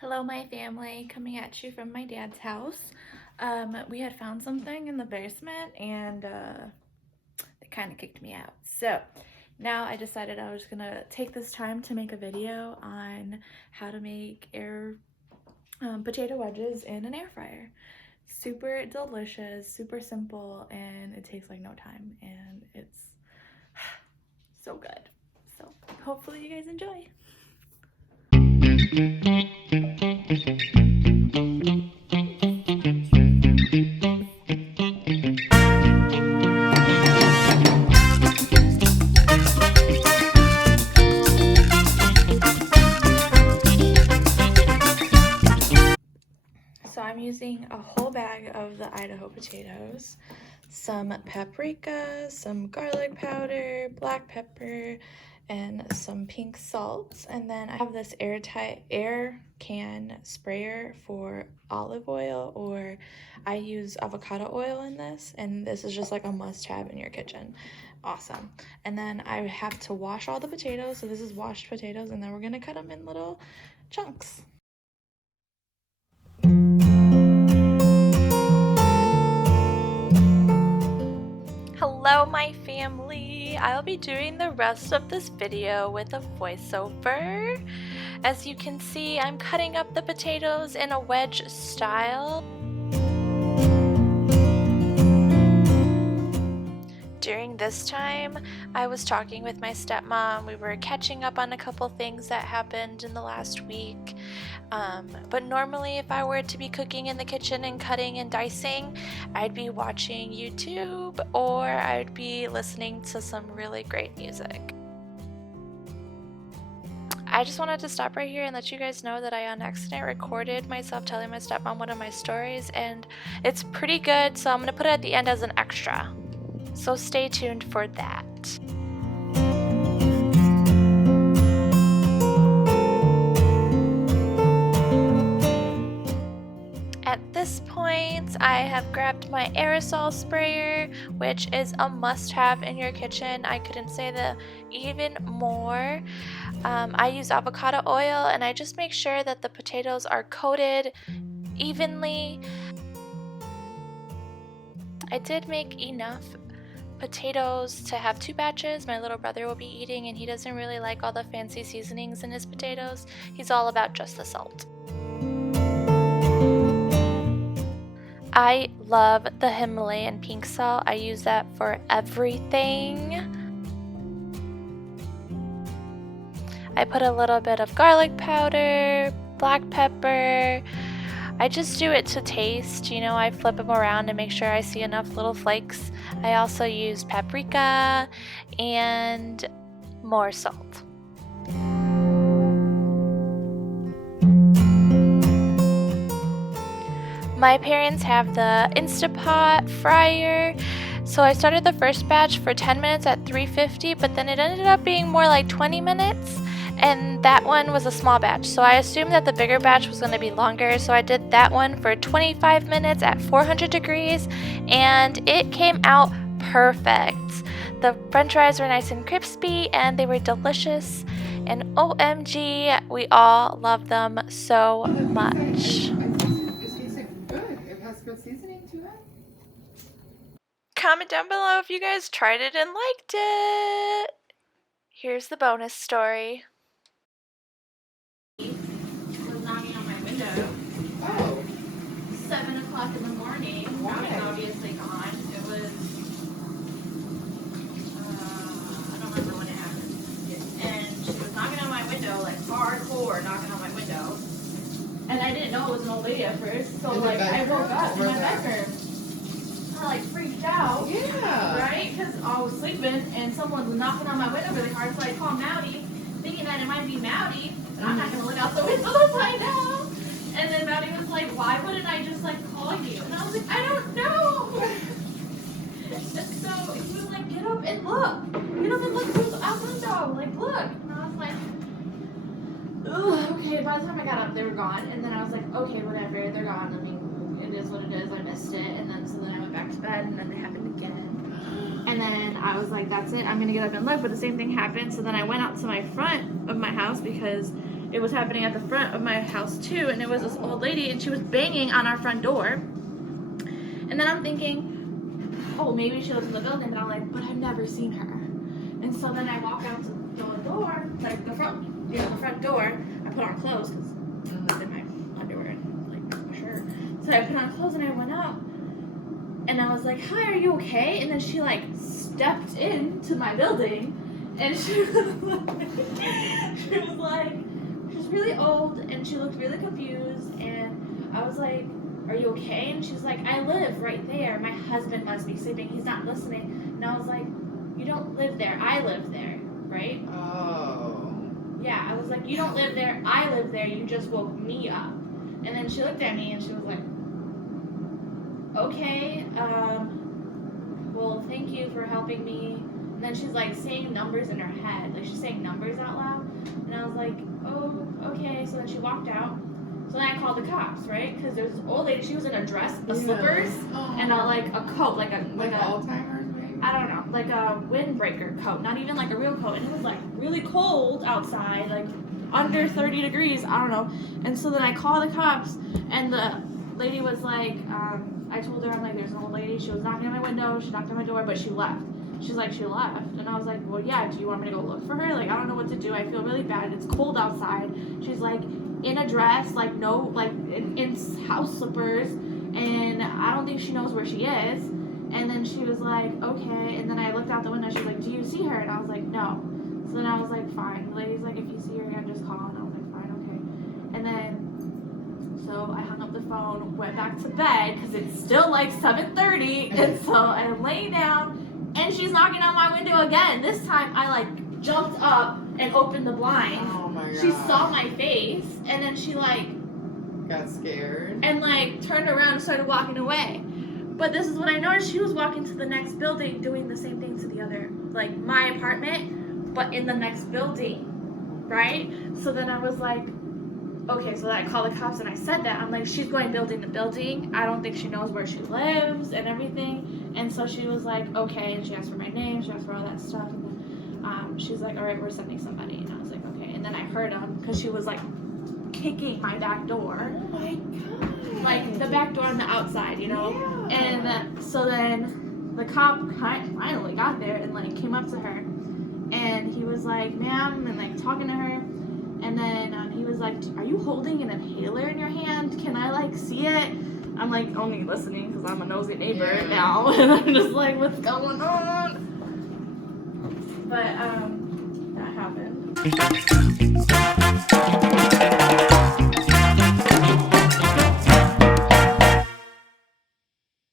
Hello, my family, coming at you from my dad's house. We had found something in the basement and they kind of kicked me out. So now I decided I was gonna take this time to make a video on how to make potato wedges in an air fryer. Super delicious, super simple, and it takes like no time, and it's so good. So hopefully you guys enjoy. So I'm using a whole bag of the Idaho potatoes, some paprika, some garlic powder, black pepper, and some pink salt. And then I have this airtight air can sprayer for olive oil, or I use avocado oil in this, and this is just like a must-have in your kitchen. Awesome. And then I have to wash all the potatoes, so this is washed potatoes, and then we're gonna cut them in little chunks. Hello, my family. I'll be doing the rest of this video with a voiceover. As you can see, I'm cutting up the potatoes in a wedge style. During this time, I was talking with my stepmom. We were catching up on a couple things that happened in the last week. But normally, if I were to be cooking in the kitchen and cutting and dicing, I'd be watching YouTube or I'd be listening to some really great music. I just wanted to stop right here and let you guys know that I on accident recorded myself telling my stepmom one of my stories, and it's pretty good, so I'm going to put it at the end as an extra. So stay tuned for that. At this point, I have grabbed my aerosol sprayer, which is a must-have in your kitchen. I couldn't say that even more. I use avocado oil, and I just make sure that the potatoes are coated evenly. I did make enough potatoes to have 2 batches. My little brother will be eating, and he doesn't really like all the fancy seasonings in his potatoes. He's all about just the salt. I love the Himalayan pink salt. I use that for everything. I put a little bit of garlic powder, black pepper. I just do it to taste, you know, I flip them around and make sure I see enough little flakes. I also use paprika and more salt. My parents have the Instapot fryer, so I started the first batch for 10 minutes at 350, but then it ended up being more like 20 minutes. And that one was a small batch, so I assumed that the bigger batch was going to be longer, so I did that one for 25 minutes at 400 degrees, and it came out perfect. The french fries were nice and crispy, and they were delicious, and OMG, we all love them so much. It has good seasoning to it. Comment down below if you guys tried it and liked it. Here's the bonus story. Was knocking on my window. Oh. 7 o'clock in the morning. Why? I was obviously gone. It was, I don't remember when it happened. And she was knocking on my window, like hardcore knocking on my window. And I didn't know it was an old lady at first. So like I woke up in my bedroom. I like freaked out. Yeah. Right? Because I was sleeping and someone was knocking on my window really hard. So I called Mowdy, thinking that it might be Mowdy. And I'm not going to look out the window right now. And then Mowdy was like, why wouldn't I just like call you? And I was like, I don't know. So he was like, get up and look. Get up and look through the window. Like, look. And I was like, ugh, okay. By the time I got up, they were gone. And then I was like, okay, whatever. They're gone. I mean, it is what it is. I missed it. And then so then I went back to bed, and then it happened again. And then I was like, that's it. I'm going to get up and look. But the same thing happened. So then I went out to my front of my house because it was happening at the front of my house too, and it was this old lady, and she was banging on our front door. And then I'm thinking, oh, maybe she lives in the building, but I'm like, but I've never seen her. And so then I walk out to the door, like the front door. I put on clothes because I'm in my underwear and like my shirt. So I put on clothes and I went out, and I was like, hi, are you okay? And then she like stepped into my building, and she was like, she was really old, and she looked really confused, and I was like, are you okay? And she's like, I live right there. My husband must be sleeping. He's not listening. And I was like, you don't live there. I live there, right? Oh. Yeah, I was like, you don't live there. I live there. You just woke me up. And then she looked at me and she was like, okay, well, thank you for helping me. And then she's like saying numbers in her head. Like she's saying numbers out loud. And I was like, oh, okay. So then she walked out. So then I called the cops, right? Because there's this old lady. She was in a dress, slippers, and a coat, like Alzheimer's, maybe? I don't know, like a windbreaker coat, not even like a real coat. And it was like really cold outside, like under 30 degrees. I don't know. And so then I called the cops, and the lady was like, I told her, I'm like, there's an old lady. She was knocking on my window. She knocked on my door, but she left. She's like, she left. And I was like, well, yeah, do you want me to go look for her? Like, I don't know what to do. I feel really bad. It's cold outside. She's like, in a dress, like in house slippers, and I don't think she knows where she is. And then she was like, okay. And then I looked out the window. She was like, do you see her? And I was like, no. So then I was like, fine. The lady's like, if you see her again, just call. And I was like, fine, okay. And then, so I hung up the phone, went back to bed, because it's still like 7:30. And so I'm laying down, and she's knocking on my window again. This time I like jumped up and opened the blind. Oh my God. She saw my face, and then she like got scared and like turned around and started walking away. But this is what I noticed: she was walking to the next building, doing the same thing to the other, like my apartment, but in the next building, right? So then I was like, okay. So then I called the cops and I said that I'm like, she's going building to building. I don't think she knows where she lives and everything. And so she was like, okay. And she asked for my name. She asked for all that stuff. And then she's like, all right, we're sending somebody. And I was like, okay. And then I heard them because she was like kicking my back door. Oh my God. Like the back door on the outside, you know? Yeah. And so then the cop finally got there and like came up to her. And he was like, ma'am, and like talking to her. And then he was like, are you holding an inhaler in your hand? Can I like see it? I'm like only listening because I'm a nosy neighbor now. And I'm just like, what's going on? But that happened.